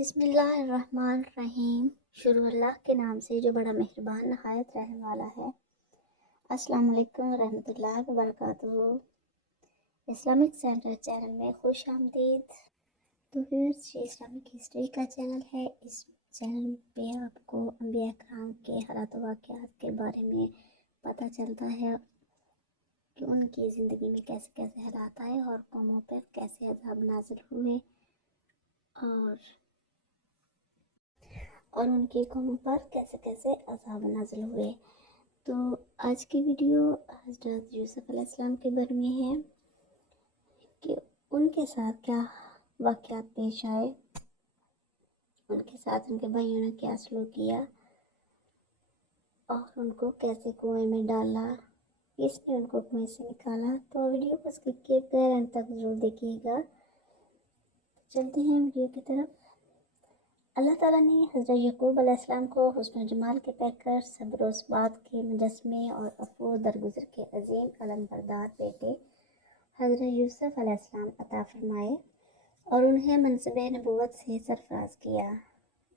بسم اللہ الرحمن الرحیم۔ شروع اللہ کے نام سے جو بڑا مہربان نہایت رحم والا ہے۔ السلام علیکم ورحمۃ اللہ وبرکاتہ۔ اسلامک سینٹر چینل میں خوش آمدید۔ تو ویورز، یہ اسلامک ہسٹری کا چینل ہے۔ اس چینل پہ آپ کو انبیاء کرام کے حالات و واقعات کے بارے میں پتہ چلتا ہے کہ ان کی زندگی میں کیسے کیسے حالات آئے اور قوموں پر کیسے عذاب نازل ہوئے اور ان کی قوموں پر کیسے کیسے عذاب نازل ہوئے۔ تو آج کی ویڈیو حضرت یوسف علیہ السلام کے بارے میں ہے کہ ان کے ساتھ کیا واقعات پیش آئے، ان کے ساتھ ان کے بھائیوں نے کیا سلوک کیا اور ان کو کیسے کنویں میں ڈالا، کس نے ان کو کنویں سے نکالا۔ تو ویڈیو کو اسکپ کیے بغیر انت تک ضرور دیکھیے گا۔ چلتے ہیں ویڈیو کی طرف۔ اللہ تعالیٰ نے حضرت یعقوب علیہ السلام کو حسن و جمال کے پیکر، صبر و ثبات کے مجسمے اور عفو و درگزر کے عظیم علم بردار بیٹے حضرت یوسف علیہ السلام عطا فرمائے اور انہیں منصب نبوت سے سرفراز کیا۔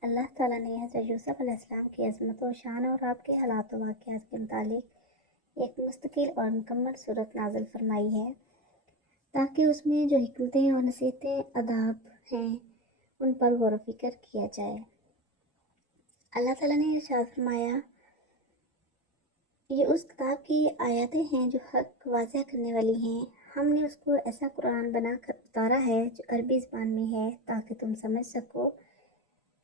اللہ تعالیٰ نے حضرت یوسف علیہ السلام کی عظمت و شان اور آپ کے حالات و واقعات کے متعلق ایک مستقل اور مکمل صورت نازل فرمائی ہے تاکہ اس میں جو حکمتیں اور نصیحتیں آداب ہیں ان پر غور و فکر کیا جائے۔ اللہ تعالیٰ نے ارشاد فرمایا، یہ اس کتاب کی آیاتیں ہیں جو حق واضح کرنے والی ہیں۔ ہم نے اس کو ایسا قرآن بنا کر اتارا ہے جو عربی زبان میں ہے تاکہ تم سمجھ سکو۔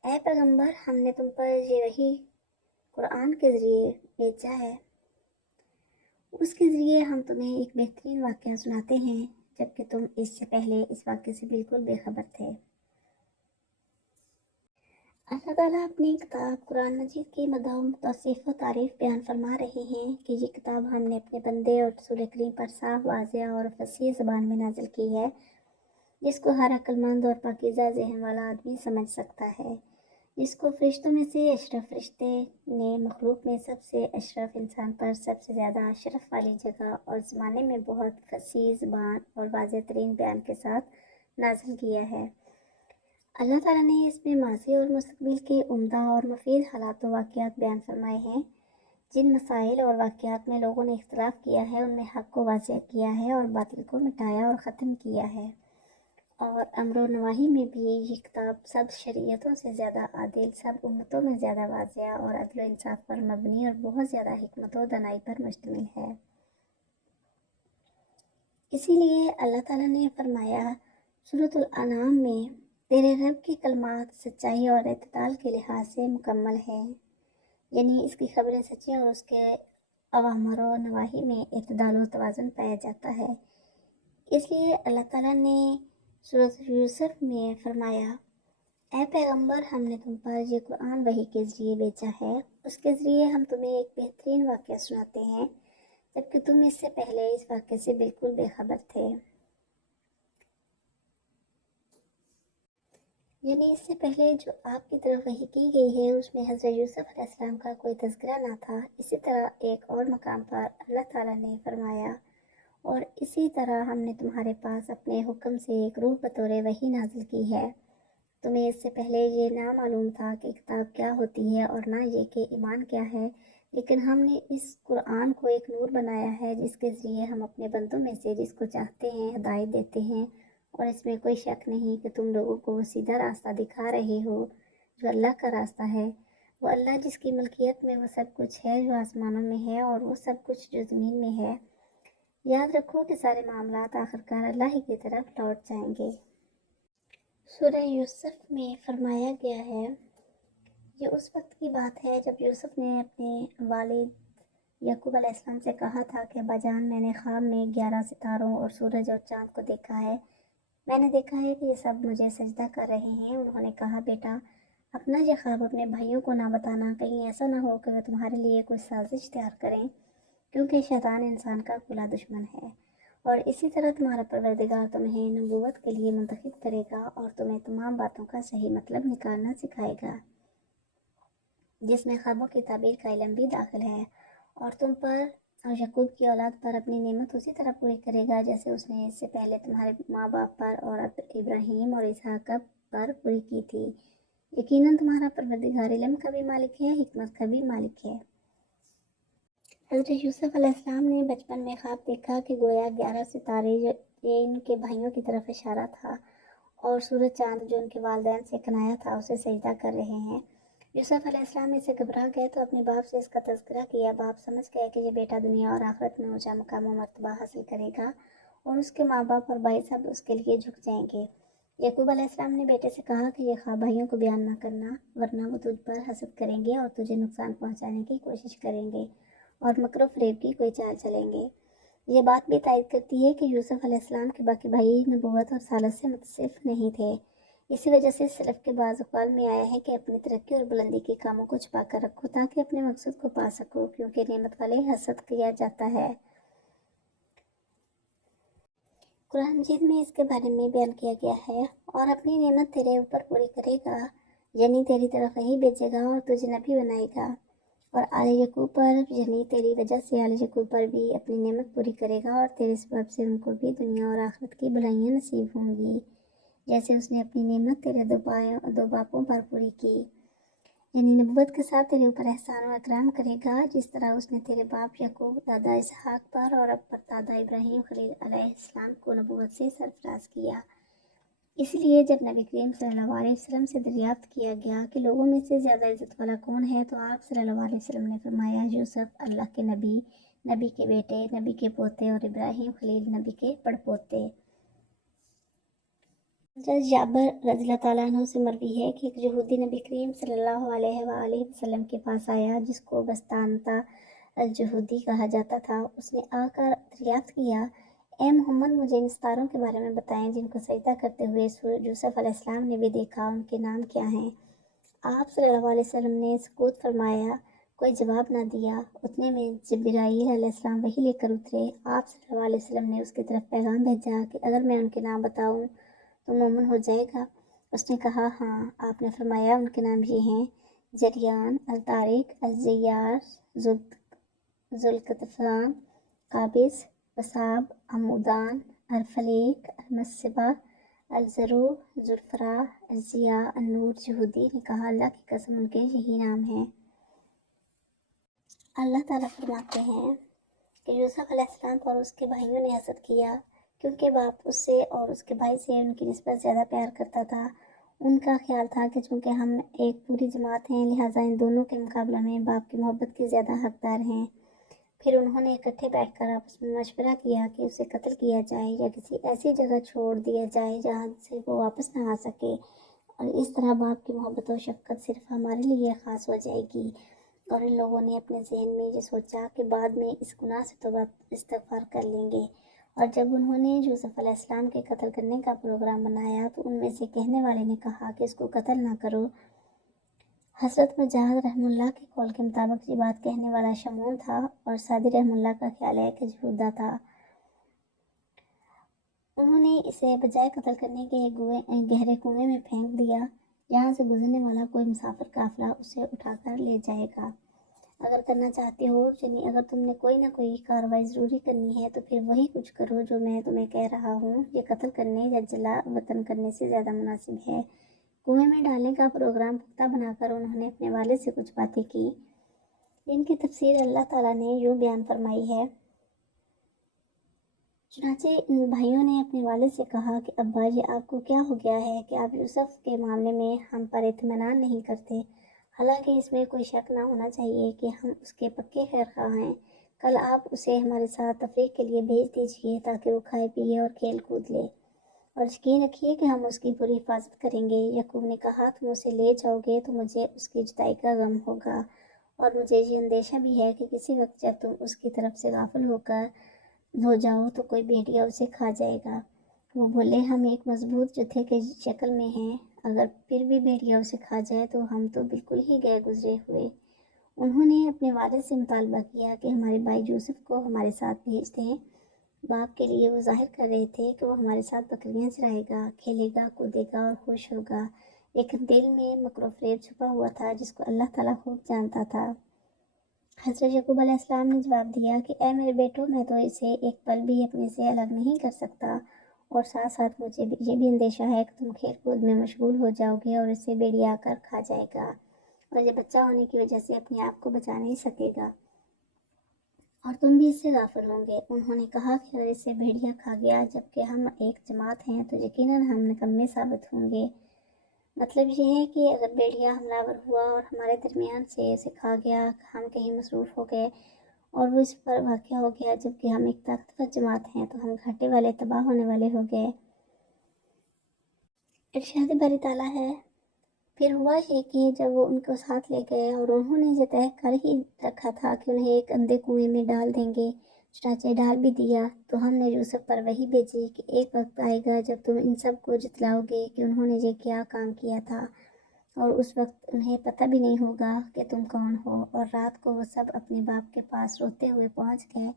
اے پیغمبر، ہم نے تم پر یہ وحی قرآن کے ذریعے بھیجا ہے۔ اس کے ذریعے ہم تمہیں ایک بہترین واقعہ سناتے ہیں جبکہ تم اس سے پہلے اس واقعے سے بالکل بے خبر تھے۔ اللہ تعالیٰ اپنی کتاب قرآن مجید کی مدح و توصیف و تعریف بیان فرما رہے ہیں کہ یہ کتاب ہم نے اپنے بندے اور رسول کریم پر صاف، واضح اور فصیح زبان میں نازل کی ہے جس کو ہر عقل مند اور پاکیزہ ذہن والا آدمی سمجھ سکتا ہے، جس کو فرشتوں میں سے اشرف فرشتے نے مخلوق میں سب سے اشرف انسان پر سب سے زیادہ اشرف والی جگہ اور زمانے میں بہت فصیح زبان اور واضح ترین بیان کے ساتھ نازل کیا ہے۔ اللہ تعالیٰ نے اس میں ماضی اور مستقبل کے عمدہ اور مفید حالات و واقعات بیان فرمائے ہیں۔ جن مسائل اور واقعات میں لوگوں نے اختلاف کیا ہے ان میں حق کو واضح کیا ہے اور باطل کو مٹایا اور ختم کیا ہے، اور امر و نواہی میں بھی یہ کتاب سب شریعتوں سے زیادہ عادل، سب امتوں میں زیادہ واضح اور عدل و انصاف پر مبنی اور بہت زیادہ حکمت و دانائی پر مشتمل ہے۔ اسی لیے اللہ تعالیٰ نے فرمایا سورۃ الانعام میں، تیرے رب کی کلمات سچائی اور اعتدال کے لحاظ سے مکمل ہے، یعنی اس کی خبریں سچی اور اس کے اوامر و نواہی میں اعتدال و توازن پایا جاتا ہے۔ اس لیے اللہ تعالیٰ نے سورۃ یوسف میں فرمایا، اے پیغمبر، ہم نے تم پر یہ قرآن وحی کے ذریعے بھیجا ہے۔ اس کے ذریعے ہم تمہیں ایک بہترین واقعہ سناتے ہیں جبکہ تم اس سے پہلے اس واقعے سے بالکل بے خبر تھے۔ یعنی اس سے پہلے جو آپ کی طرف وحی کی گئی ہے اس میں حضرت یوسف علیہ السلام کا کوئی تذکرہ نہ تھا۔ اسی طرح ایک اور مقام پر اللہ تعالیٰ نے فرمایا، اور اسی طرح ہم نے تمہارے پاس اپنے حکم سے ایک روح بطور وحی نازل کی ہے۔ تمہیں اس سے پہلے یہ نہ معلوم تھا کہ کتاب کیا ہوتی ہے اور نہ یہ کہ ایمان کیا ہے، لیکن ہم نے اس قرآن کو ایک نور بنایا ہے جس کے ذریعے ہم اپنے بندوں میں سے جس کو چاہتے ہیں ہدایت دیتے ہیں، اور اس میں کوئی شک نہیں کہ تم لوگوں کو وہ سیدھا راستہ دکھا رہے ہو جو اللہ کا راستہ ہے۔ وہ اللہ جس کی ملکیت میں وہ سب کچھ ہے جو آسمانوں میں ہے اور وہ سب کچھ جو زمین میں ہے۔ یاد رکھو کہ سارے معاملات آخرکار اللہ ہی کی طرف لوٹ جائیں گے۔ سورہ یوسف میں فرمایا گیا ہے، یہ اس وقت کی بات ہے جب یوسف نے اپنے والد یعقوب علیہ السلام سے کہا تھا کہ ابا جان، میں نے خواب میں 11 ستاروں اور سورج اور چاند کو دیکھا ہے۔ میں نے دیکھا ہے کہ یہ سب مجھے سجدہ کر رہے ہیں۔ انہوں نے کہا، بیٹا، اپنا یہ خواب اپنے بھائیوں کو نہ بتانا، کہیں ایسا نہ ہو کہ وہ تمہارے لیے کوئی سازش تیار کریں، کیونکہ شیطان انسان کا کھلا دشمن ہے، اور اسی طرح تمہارا پروردگار تمہیں نبوت کے لیے منتخب کرے گا اور تمہیں تمام باتوں کا صحیح مطلب نکالنا سکھائے گا، جس میں خوابوں کی تعبیر کا علم بھی داخل ہے، اور تم پر اور یعقوب کی اولاد پر اپنی نعمت اسی طرح پوری کرے گا جیسے اس نے اس سے پہلے تمہارے ماں باپ پر اور ابراہیم اور اسحاق پر پوری کی تھی۔ یقیناً تمہارا پروردگار علم کا بھی مالک ہے، حکمت کا بھی مالک ہے۔ حضرت یوسف علیہ السلام نے بچپن میں خواب دیکھا کہ گویا 11 ستارے، یہ ان کے بھائیوں کی طرف اشارہ تھا، اور سورج چاند جو ان کے والدین سے کنایا تھا اسے سجدہ کر رہے ہیں۔ یوسف علیہ السلام اس سے گھبرا گئے تو اپنے باپ سے اس کا تذکرہ کیا۔ باپ سمجھ گئے کہ یہ بیٹا دنیا اور آخرت میں اونچا مقام و مرتبہ حاصل کرے گا، اور اس کے ماں باپ اور بھائی سب اس کے لیے جھک جائیں گے۔ یعقوب علیہ السلام نے بیٹے سے کہا کہ یہ خواب بھائیوں کو بیان نہ کرنا، ورنہ وہ تجھ پر حسد کریں گے اور تجھے نقصان پہنچانے کی کوشش کریں گے اور مکر و فریب کی کوئی چال چلیں گے۔ یہ بات بھی تائید کرتی ہے کہ یوسف علیہ السلام کے باقی بھائی نبوت اور رسالت سے متصف نہیں تھے۔ اسی وجہ سے سلف کے بعض اقوال میں آیا ہے کہ اپنی ترقی اور بلندی کے کاموں کو چھپا کر رکھو تاکہ اپنے مقصد کو پا سکو، کیونکہ نعمت والے حسد کیا جاتا ہے۔ قرآن مجید میں اس کے بارے میں بیان کیا گیا ہے، اور اپنی نعمت تیرے اوپر پوری کرے گا، یعنی تیری طرف وحی بھیجے گا اور تجھے نبی بنائے گا، اور آل یعقوب پر، یعنی تیری وجہ سے آل یعقوب پر بھی اپنی نعمت پوری کرے گا، اور تیرے سبب سے ان کو بھی دنیا اور آخرت کی بھلائیاں نصیب ہوں گی، جیسے اس نے اپنی نعمت تیرے دو باپوں پر پوری کی، یعنی نبوت کے ساتھ تیرے اوپر احسان و اکرام کرے گا، جس طرح اس نے تیرے باپ یعقوب، دادا اسحاق پر اور اب پر دادا ابراہیم خلیل علیہ السلام کو نبوت سے سرفراز کیا۔ اس لیے جب نبی کریم صلی اللہ علیہ وسلم سے دریافت کیا گیا کہ لوگوں میں سے زیادہ عزت والا کون ہے، تو آپ صلی اللہ علیہ وسلم نے فرمایا، یوسف اللہ کے نبی، نبی کے بیٹے، نبی کے پوتے، اور ابراہیم خلیل نبی کے پڑپوتے۔ حضرت جابر رضی اللہ تعالیٰ عنہ سے مروی ہے کہ ایک یہودی نبی کریم صلی اللہ علیہ وآلہ وسلم کے پاس آیا، جس کو بسطامطہ الجہودی کہا جاتا تھا۔ اس نے آ کر دریافت کیا، اے محمد، مجھے ان ستاروں کے بارے میں بتائیں جن کو سجدہ کرتے ہوئے یوسف علیہ السلام نے بھی دیکھا، ان کے نام کیا ہیں؟ آپ صلی اللہ علیہ وسلم نے سکوت فرمایا، کوئی جواب نہ دیا۔ اتنے میں جبرائیل علیہ السلام وحی لے کر اترے۔ آپ صلی اللہ علیہ وسلم نے اس کی طرف پیغام بھیجا کہ اگر میں ان کے نام بتاؤں تو مومن ہو جائے گا؟ اس نے کہا، ہاں۔ آپ نے فرمایا، ان کے نام یہ ہیں: جریان، الطارق، الزیار، ذوالکتفان، قابس، وساب، عمودان، الفلیق، المصبہ، الزرو، ذوالفرا، الضیاء، النور۔ یہودی نے کہا، اللہ کی قسم، ان کے یہی نام ہیں۔ اللہ تعالیٰ فرماتے ہیں کہ یوسف علیہ السلام پر اس کے بھائیوں نے حسد کیا، کیونکہ باپ اس سے اور اس کے بھائی سے ان کی نسبت زیادہ پیار کرتا تھا۔ ان کا خیال تھا کہ چونکہ ہم ایک پوری جماعت ہیں، لہٰذا ان دونوں کے مقابلہ میں باپ کی محبت کے زیادہ حقدار ہیں۔ پھر انہوں نے اکٹھے بیٹھ کر آپس میں مشورہ کیا کہ اسے قتل کیا جائے یا کسی ایسی جگہ چھوڑ دیا جائے جہاں سے وہ واپس نہ آ سکے، اور اس طرح باپ کی محبت و شفقت صرف ہمارے لیے خاص ہو جائے گی۔ اور ان لوگوں نے اپنے ذہن میں یہ سوچا کہ بعد میں اس گناہ سے توبہ استغفار کر لیں گے، اور جب انہوں نے یوسف علیہ السلام کے قتل کرنے کا پروگرام بنایا تو ان میں سے کہنے والے نے کہا کہ اس کو قتل نہ کرو۔ حضرت مجاہد رحمہ اللہ کے قول کے مطابق یہ بات کہنے والا شمعون تھا، اور سعدی رحمہ اللہ کا خیال ہے کہ یہودا تھا۔ انہوں نے اسے بجائے قتل کرنے کے ایک گہرے کنویں میں پھینک دیا، جہاں سے گزرنے والا کوئی مسافر قافلہ اسے اٹھا کر لے جائے گا۔ اگر کرنا چاہتے ہو، یعنی اگر تم نے کوئی نہ کوئی کارروائی ضروری کرنی ہے، تو پھر وہی کچھ کرو جو میں تمہیں کہہ رہا ہوں۔ یہ قتل کرنے یا جلا وطن کرنے سے زیادہ مناسب ہے۔ کنویں میں ڈالنے کا پروگرام پختہ بنا کر انہوں نے اپنے والد سے کچھ باتیں کی، ان کی تفسیر اللہ تعالیٰ نے یوں بیان فرمائی ہے۔ چنانچہ ان بھائیوں نے اپنے والد سے کہا کہ ابا، یہ آپ کو کیا ہو گیا ہے کہ آپ یوسف کے معاملے میں ہم پر اطمینان نہیں کرتے؟ حالانکہ اس میں کوئی شک نہ ہونا چاہیے کہ ہم اس کے پکے خیر خواہ ہیں۔ کل آپ اسے ہمارے ساتھ تفریح کے لیے بھیج دیجیے تاکہ وہ کھائے پیے اور کھیل کود لے، اور یقین رکھیے کہ ہم اس کی پوری حفاظت کریں گے۔ یعقوب نے کہا، تم اسے لے جاؤ گے تو مجھے اس کی جدائی کا غم ہوگا، اور مجھے یہ اندیشہ بھی ہے کہ کسی وقت جب تم اس کی طرف سے غافل ہو جاؤ تو کوئی بھیڑیا اسے کھا جائے گا۔ وہ بولے، ہم ایک مضبوط جتھے کے شکل میں ہیں، اگر پھر بھی بھیڑیا اسے کھا جائے تو ہم تو بالکل ہی گئے گزرے ہوئے۔ انہوں نے اپنے والد سے مطالبہ کیا کہ ہمارے بھائی یوسف کو ہمارے ساتھ بھیج دیں۔ باپ کے لیے وہ ظاہر کر رہے تھے کہ وہ ہمارے ساتھ بکریاں چرائے گا، کھیلے گا، کودے گا اور خوش ہوگا، لیکن دل میں مکر و فریب چھپا ہوا تھا جس کو اللہ تعالیٰ خوب جانتا تھا۔ حضرت یعقوب علیہ السلام نے جواب دیا کہ اے میرے بیٹو، میں تو اسے ایک پل بھی اپنے سے الگ نہیں کر سکتا، اور ساتھ ساتھ مجھے یہ بھی اندیشہ ہے کہ تم کھیل کود میں مشغول ہو جاؤ گے اور اس سے بھیڑیا آ کر کھا جائے گا اور یہ بچہ ہونے کی وجہ سے اپنے آپ کو بچا نہیں سکے گا اور تم بھی اس سے غافل ہوں گے۔ انہوں نے کہا کہ اگر اسے بھیڑیا کھا گیا جبکہ ہم ایک جماعت ہیں تو یقیناً ہم نکمے ثابت ہوں گے۔ مطلب یہ ہے کہ اگر بھیڑیا حملہ ہوا اور ہمارے درمیان سے اسے کھا گیا، ہم کہیں مصروف ہو گئے اور وہ اس پر واقع ہو گیا جبکہ ہم ایک طاقتور جماعت ہیں، تو ہم گھاٹے والے، تباہ ہونے والے ہو گئے۔ ارشاد باری تعالیٰ ہے، پھر ہوا یہ کہ جب وہ ان کو ساتھ لے گئے اور انہوں نے یہ طے کر ہی رکھا تھا کہ انہیں ایک اندھے کنویں میں ڈال دیں گے، چنانچہ ڈال بھی دیا، تو ہم نے یوسف پر وحی بھیجی کہ ایک وقت آئے گا جب تم ان سب کو جتلاؤ گے کہ انہوں نے یہ کیا کام کیا تھا، اور اس وقت انہیں پتہ بھی نہیں ہوگا کہ تم کون ہو۔ اور رات کو وہ سب اپنے باپ کے پاس روتے ہوئے پہنچ گئے،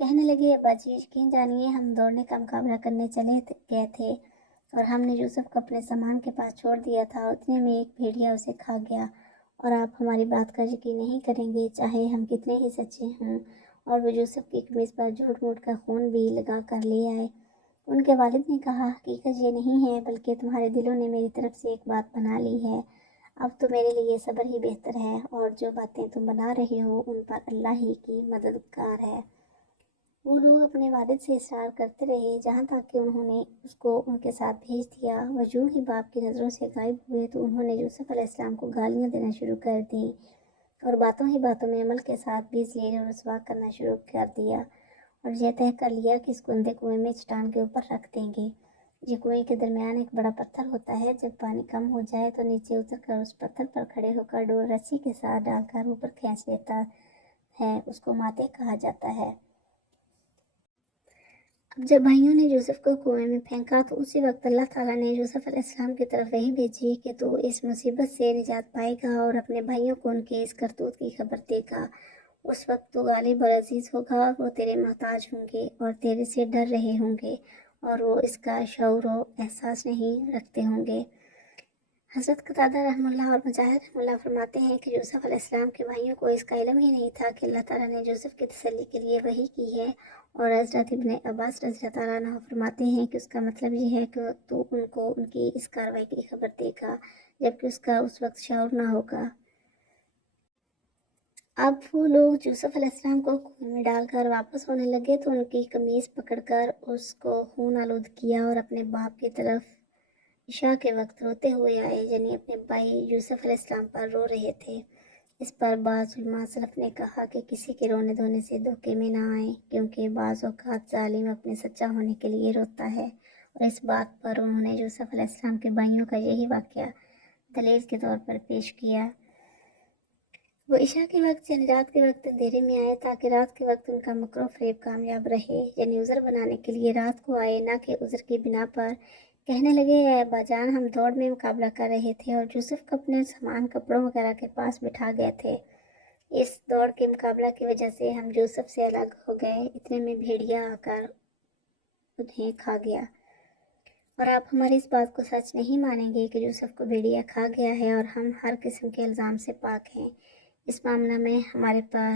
کہنے لگے، ابا جی یقین جانیے ہم دوڑنے کا مقابلہ کرنے چلے گئے تھے اور ہم نے یوسف کو اپنے سامان کے پاس چھوڑ دیا تھا، اتنے میں ایک بھیڑیا اسے کھا گیا، اور آپ ہماری بات کا یقین نہیں کریں گے چاہے ہم کتنے ہی سچے ہوں۔ اور وہ یوسف کی قمیص پر جھوٹ موٹ کا خون بھی لگا کر لے آئے۔ ان کے والد نے کہا، حقیقت یہ نہیں ہے بلکہ تمہارے دلوں نے میری طرف سے ایک بات بنا لی ہے، اب تو میرے لیے صبر ہی بہتر ہے، اور جو باتیں تم بنا رہے ہو ان پر اللہ ہی کی مددگار ہے۔ وہ لوگ اپنے والد سے اصرار کرتے رہے جہاں تک کہ انہوں نے اس کو ان کے ساتھ بھیج دیا۔ وہ یوں ہی باپ کی نظروں سے غائب ہوئے تو انہوں نے یوسف علیہ السلام کو گالیاں دینا شروع کر دیں اور باتوں ہی باتوں میں عمل کے ساتھ بھی ذلیل اور رسوا کرنا شروع کر دیا، اور یہ طے کر لیا کہ اس کو اندھے کنویں میں چٹان کے اوپر رکھ دیں گے۔ یہ کنویں کے درمیان ایک بڑا پتھر ہوتا ہے، جب پانی کم ہو جائے تو نیچے اتر کر اس پتھر پر کھڑے ہو کر ڈور رسی کے ساتھ ڈال کر اوپر کھینچ لیتا ہے، اس کو ماتے کہا جاتا ہے۔ اب جب بھائیوں نے یوسف کو کنویں میں پھینکا تو اسی وقت اللہ تعالیٰ نے یوسف علیہ السلام کی طرف وحی بھیجی کہ تو اس مصیبت سے نجات پائے گا اور اپنے بھائیوں کو ان کے اس کرتوت کی خبر دے گا۔ اس وقت تو غالب اور عزیز ہوگا، وہ تیرے محتاج ہوں گے اور تیرے سے ڈر رہے ہوں گے، اور وہ اس کا شعور و احساس نہیں رکھتے ہوں گے۔ حضرت قتادہ رحمہ اللہ اور مجاہد رحمہ اللہ فرماتے ہیں کہ یوسف علیہ السلام کے بھائیوں کو اس کا علم ہی نہیں تھا کہ اللہ تعالیٰ نے یوسف کی تسلی کے لیے وحی کی ہے، اور حضرت ابن عباس رضی اللہ تعالیٰ عنہ فرماتے ہیں کہ اس کا مطلب یہ ہے کہ تو ان کو ان کی اس کارروائی کی خبر دے گا جبکہ اس کا اس وقت شعور نہ ہوگا۔ اب وہ لوگ یوسف علیہ السلام کو کنویں میں ڈال کر واپس ہونے لگے تو ان کی قمیص پکڑ کر اس کو خون آلود کیا اور اپنے باپ کی طرف عشاء کے وقت روتے ہوئے آئے، یعنی اپنے بھائی یوسف علیہ السلام پر رو رہے تھے۔ اس پر بعض علماء سلف نے کہا کہ کسی کے رونے دھونے سے دھوکے میں نہ آئیں، کیونکہ بعض اوقات ظالم اپنے سچا ہونے کے لیے روتا ہے، اور اس بات پر انہوں نے یوسف علیہ السلام کے بھائیوں کا یہی واقعہ دلیل کے طور پر پیش کیا۔ وہ عشاء کے وقت یعنی رات کے وقت اندھیرے میں آئے تاکہ رات کے وقت ان کا مکر و فریب کامیاب رہے، یعنی عذر بنانے کے لیے رات کو آئے، نہ کہ عذر کی بنا پر۔ کہنے لگے، اے ابا جان، ہم دوڑ میں مقابلہ کر رہے تھے اور یوسف کو اپنے سامان کپڑوں وغیرہ کے پاس بٹھا گئے تھے، اس دوڑ کے مقابلہ کی وجہ سے ہم یوسف سے الگ ہو گئے، اتنے میں بھیڑیا آ کر انہیں کھا گیا، اور آپ ہماری اس بات کو سچ نہیں مانیں گے کہ یوسف کو بھیڑیا کھا گیا ہے اور ہم ہر قسم کے الزام سے پاک ہیں۔ اس معاملہ میں ہمارے پر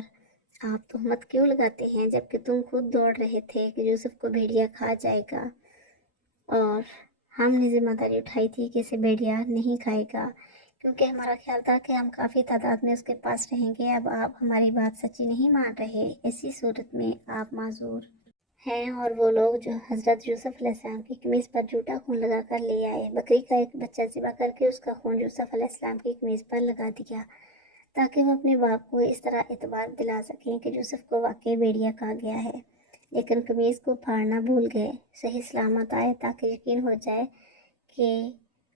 آپ تہمت کیوں لگاتے ہیں جبکہ تم خود دوڑ رہے تھے کہ یوسف کو بھیڑیا کھا جائے گا، اور ہم نے ذمہ داری اٹھائی تھی کہ اسے بھیڑیا نہیں کھائے گا، کیونکہ ہمارا خیال تھا کہ ہم کافی تعداد میں اس کے پاس رہیں گے۔ اب آپ ہماری بات سچی نہیں مان رہے، ایسی صورت میں آپ معذور ہیں۔ اور وہ لوگ جو حضرت یوسف علیہ السلام کی قمیص پر جھوٹا خون لگا کر لے آئے، بکری کا ایک بچہ ذبح کر کے اس کا خون یوسف علیہ السلام کی قمیص پر لگا دیا تاکہ وہ اپنے باپ کو اس طرح اعتبار دلا سکیں کہ یوسف کو واقعی بھیڑیا کھا گیا ہے، لیکن قمیص کو پھاڑنا بھول گئے۔ صحیح سلامت آئے تاکہ یقین ہو جائے کہ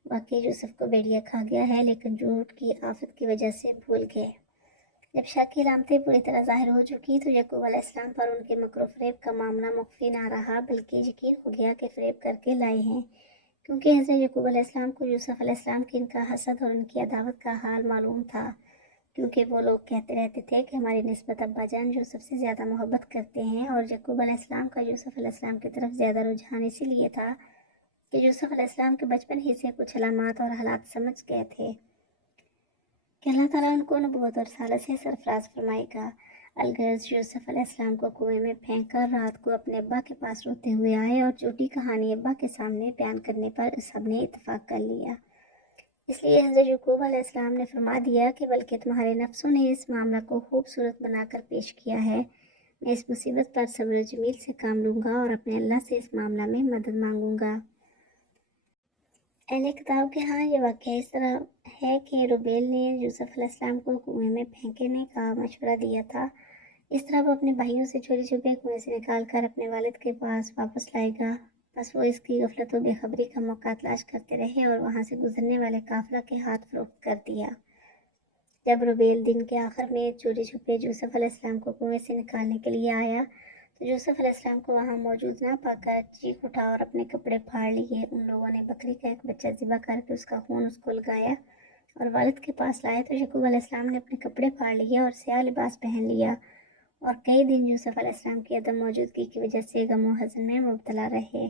واقعی یوسف کو بھیڑیا کھا گیا ہے، لیکن جھوٹ کی آفت کی وجہ سے بھول گئے۔ جب شک کی علامتیں پوری طرح ظاہر ہو چکی تو یعقوب علیہ السلام پر ان کے مکر و فریب کا معاملہ مخفی نہ رہا، بلکہ یقین ہو گیا کہ فریب کر کے لائے ہیں، کیونکہ حضرت یعقوب علیہ السلام کو یوسف علیہ السلام کی ان کا حسد اور ان کی عداوت کا حال معلوم تھا، کیونکہ وہ لوگ کہتے رہتے تھے کہ ہماری نسبت ابا جان یوسف سے زیادہ محبت کرتے ہیں، اور یعقوب علیہ السلام کا یوسف علیہ السلام کی طرف زیادہ رجحان اسی لیے تھا کہ یوسف علیہ السلام کے بچپن ہی سے کچھ علامات اور حالات سمجھ گئے تھے کہ اللہ تعالیٰ ان کو نبوت اور رسالت سے سرفراز فرمائے گا۔ الغرض یوسف علیہ السلام کو کنویں میں پھینک کر رات کو اپنے ابا کے پاس روتے ہوئے آئے اور جھوٹی کہانی ابا کے سامنے بیان کرنے پر سب نے اتفاق کر لیا۔ اس لیے حضرت یعقوب علیہ السلام نے فرما دیا کہ بلکہ تمہارے نفسوں نے اس معاملہ کو خوبصورت بنا کر پیش کیا ہے، میں اس مصیبت پر صبر جمیل سے کام لوں گا اور اپنے اللہ سے اس معاملہ میں مدد مانگوں گا۔ اہل کتاب کے ہاں یہ واقعہ اس طرح ہے کہ روبیل نے یوسف علیہ السلام کو کنویں میں پھینکنے کا مشورہ دیا تھا، اس طرح وہ اپنے بھائیوں سے چوری چھپے کنویں سے نکال کر اپنے والد کے پاس واپس لائے گا۔ بس وہ اس کی غفلت و بے خبری کا موقع تلاش کرتے رہے اور وہاں سے گزرنے والے قافلہ کے ہاتھ فروخت کر دیا۔ جب روبیل دن کے آخر میں چوری چھپے یوسف علیہ السلام کو کنویں سے نکالنے کے لیے آیا تو یوسف علیہ السلام کو وہاں موجود نہ پا کر چیخ اٹھا اور اپنے کپڑے پھاڑ لیے۔ ان لوگوں نے بکری کا ایک بچہ ذبح کر کے اس کا خون اس کو لگایا اور والد کے پاس لائے تو یعقوب علیہ السلام نے اپنے کپڑے پھاڑ لیے اور سیاہ لباس پہن لیا اور کئی دن یوسف علیہ السلام کی عدم موجودگی کی وجہ سے غم و حزن میں مبتلا رہے۔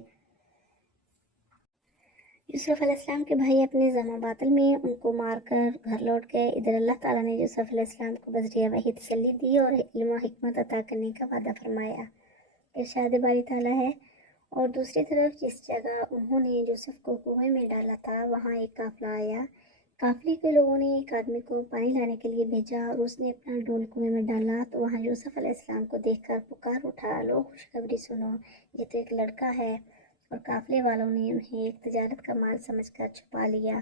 یوسف علیہ السلام کے بھائی اپنے زم و باطل میں ان کو مار کر گھر لوٹ گئے۔ ادھر اللہ تعالیٰ نے یوسف علیہ السلام کو بذریعہ وحی تسلی دی اور علم و حکمت عطا کرنے کا وعدہ فرمایا، ارشاد باری تعالیٰ ہے۔ اور دوسری طرف جس جگہ انہوں نے یوسف کو کنویں میں ڈالا تھا وہاں ایک قافلہ آیا۔ قافلے کے لوگوں نے ایک آدمی کو پانی لانے کے لیے بھیجا اور اس نے اپنا ڈول کنویں میں ڈالا تو وہاں یوسف علیہ السلام کو دیکھ کر پکار اٹھا، لو خوشخبری سنو، یہ تو ایک لڑکا ہے۔ اور قافلے والوں نے انہیں ایک تجارت کا مال سمجھ کر چھپا لیا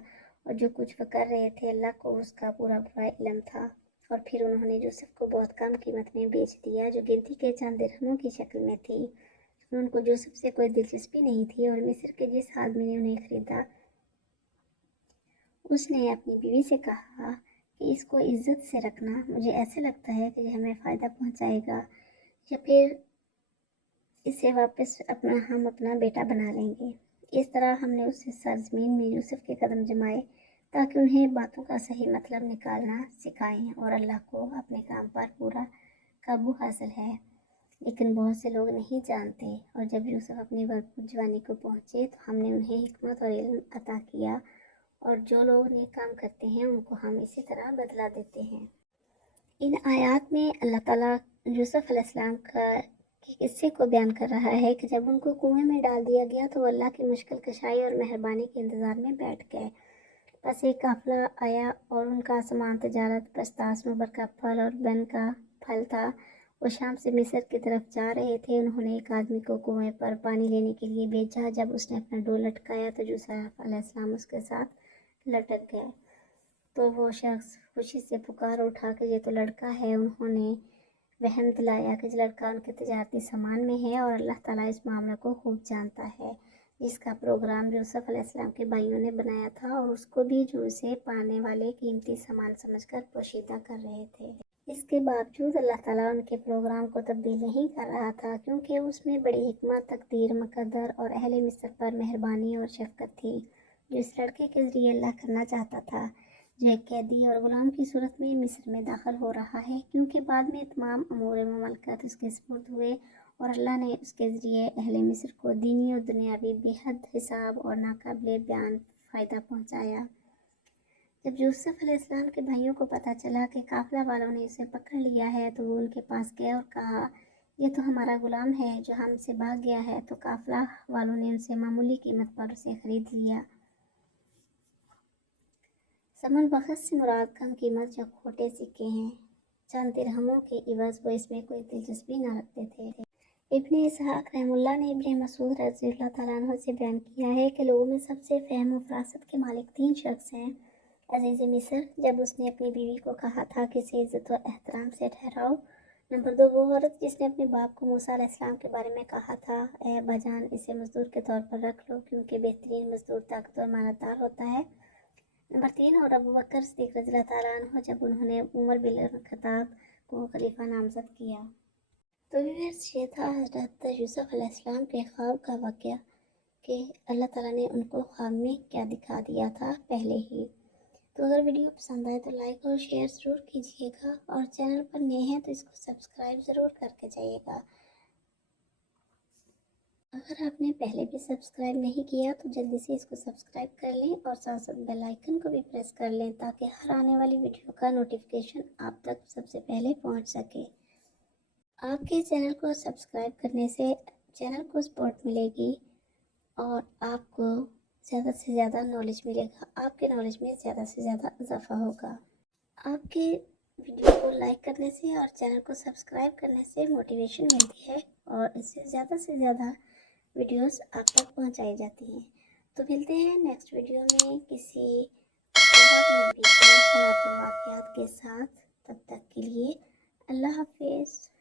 اور جو کچھ وہ کر رہے تھے اللہ کو اس کا پورا علم تھا۔ اور پھر انہوں نے یوسف کو بہت کم قیمت میں بیچ دیا جو گنتی کے چند درہموں کی شکل میں تھی۔ اور ان کو یوسف سے کوئی دلچسپی نہیں تھی اور مصر کے جس آدمی نے انہیں خریدا اس نے اپنی بیوی سے کہا کہ اس کو عزت سے رکھنا، مجھے ایسے لگتا ہے کہ یہ ہمیں فائدہ پہنچائے گا یا پھر اسے واپس ہم اپنا بیٹا بنا لیں گے۔ اس طرح ہم نے اسے سرزمین میں یوسف کے قدم جمائے تاکہ انہیں باتوں کا صحیح مطلب نکالنا سکھائیں اور اللہ کو اپنے کام پر پورا قابو حاصل ہے، لیکن بہت سے لوگ نہیں جانتے۔ اور جب یوسف اپنی بھرپور جوانی کو پہنچے تو ہم نے انہیں حکمت اور علم عطا کیا اور جو لوگ نیک کام کرتے ہیں ان کو ہم اسی طرح بدلہ دیتے ہیں۔ ان آیات میں اللہ تعالیٰ یوسف علیہ السلام کے قصے کو بیان کر رہا ہے کہ جب ان کو کنویں میں ڈال دیا گیا تو وہ اللہ کی مشکل کشائی اور مہربانی کے انتظار میں بیٹھ گئے۔ بس ایک قافلہ آیا اور ان کا سامان تجارت پستاس مبر کا پھل اور بن کا پھل تھا۔ وہ شام سے مصر کی طرف جا رہے تھے۔ انہوں نے ایک آدمی کو کنویں پر پانی لینے کے لیے بھیجا۔ جب اس نے اپنا ڈول لٹکایا تو یوسف علیہ السلام اس کے ساتھ لٹک گئے تو وہ شخص خوشی سے پکار اٹھا کہ یہ تو لڑکا ہے۔ انہوں نے وہم دلایا کہ یہ لڑکا ان کے تجارتی سامان میں ہے اور اللہ تعالیٰ اس معاملے کو خوب جانتا ہے جس کا پروگرام یوسف علیہ السلام کے بھائیوں نے بنایا تھا اور اس کو بھی جو اسے پانے والے قیمتی سامان سمجھ کر پوشیدہ کر رہے تھے۔ اس کے باوجود اللہ تعالیٰ ان کے پروگرام کو تبدیل نہیں کر رہا تھا کیونکہ اس میں بڑی حکمت، تقدیر، مقدر اور اہل مصر پر مہربانی اور شفقت تھی جو اس لڑکے کے ذریعے اللہ کرنا چاہتا تھا، جو ایک قیدی اور غلام کی صورت میں مصر میں داخل ہو رہا ہے، کیونکہ بعد میں تمام امور مملکت اس کے سپرد ہوئے اور اللہ نے اس کے ذریعے اہل مصر کو دینی اور دنیاوی بے حد حساب اور ناقابل بیان فائدہ پہنچایا۔ جب یوسف علیہ السلام کے بھائیوں کو پتہ چلا کہ قافلہ والوں نے اسے پکڑ لیا ہے تو وہ ان کے پاس گئے اور کہا، یہ تو ہمارا غلام ہے جو ہم سے بھاگ گیا ہے۔ تو قافلہ والوں نے ان سے معمولی قیمت پر اسے خرید لیا۔ ثمن بخس سے مراد کم قیمت یا کھوٹے سکے ہیں۔ چند درہموں کے عوض وہ اس میں کوئی دلچسپی نہ رکھتے تھے۔ ابن اسحاق رحمہ اللہ نے ابن مسعود رضی اللہ تعالیٰ عنہ سے بیان کیا ہے کہ لوگوں میں سب سے فہم و فراست کے مالک 3 شخص ہیں۔ عزیز مصر، جب اس نے اپنی بیوی کو کہا تھا کہ اسے عزت و احترام سے ٹھہراؤ۔ نمبر 2، وہ عورت جس نے اپنے باپ کو موسیٰ علیہ السلام کے بارے میں کہا تھا، اے ابا جان، اسے مزدور کے طور پر رکھ لو کیونکہ بہترین مزدور طاقتور امانتدار ہوتا ہے۔ نمبر 3، اور ابو بکر صدیق رضی اللہ تعالیٰ عنہ جب انہوں نے عمر بن الخطاب کو خلیفہ نامزد کیا۔ تو یہ تھا حضرت یوسف علیہ السلام کے خواب کا واقعہ کہ اللہ تعالیٰ نے ان کو خواب میں کیا دکھا دیا تھا پہلے ہی۔ تو اگر ویڈیو پسند آئے تو لائک اور شیئر ضرور کیجیے گا اور چینل پر نئے ہیں تو اس کو سبسکرائب ضرور کر کے جائیے گا۔ اگر آپ نے پہلے بھی سبسکرائب نہیں کیا تو جلدی سے اس کو سبسکرائب کر لیں اور ساتھ ساتھ بیل آئیکن کو بھی پریس کر لیں تاکہ ہر آنے والی ویڈیو کا نوٹیفیکیشن آپ تک سب سے پہلے پہنچ سکے۔ آپ کے چینل کو سبسکرائب کرنے سے چینل کو سپورٹ ملے گی اور آپ کو زیادہ سے زیادہ نالج ملے گا، آپ کے نالج میں زیادہ سے زیادہ اضافہ ہوگا۔ آپ کے ویڈیو کو لائک کرنے سے اور چینل کو سبسکرائب کرنے سے موٹیویشن ملتی ہے اور اس سے زیادہ ویڈیوز آپ تک پہنچائی جاتی ہیں۔ تو ملتے ہیں نیکسٹ ویڈیو میں کسی اور نبی کے حالات و واقعات کے ساتھ، تب تک کے لیے اللہ حافظ۔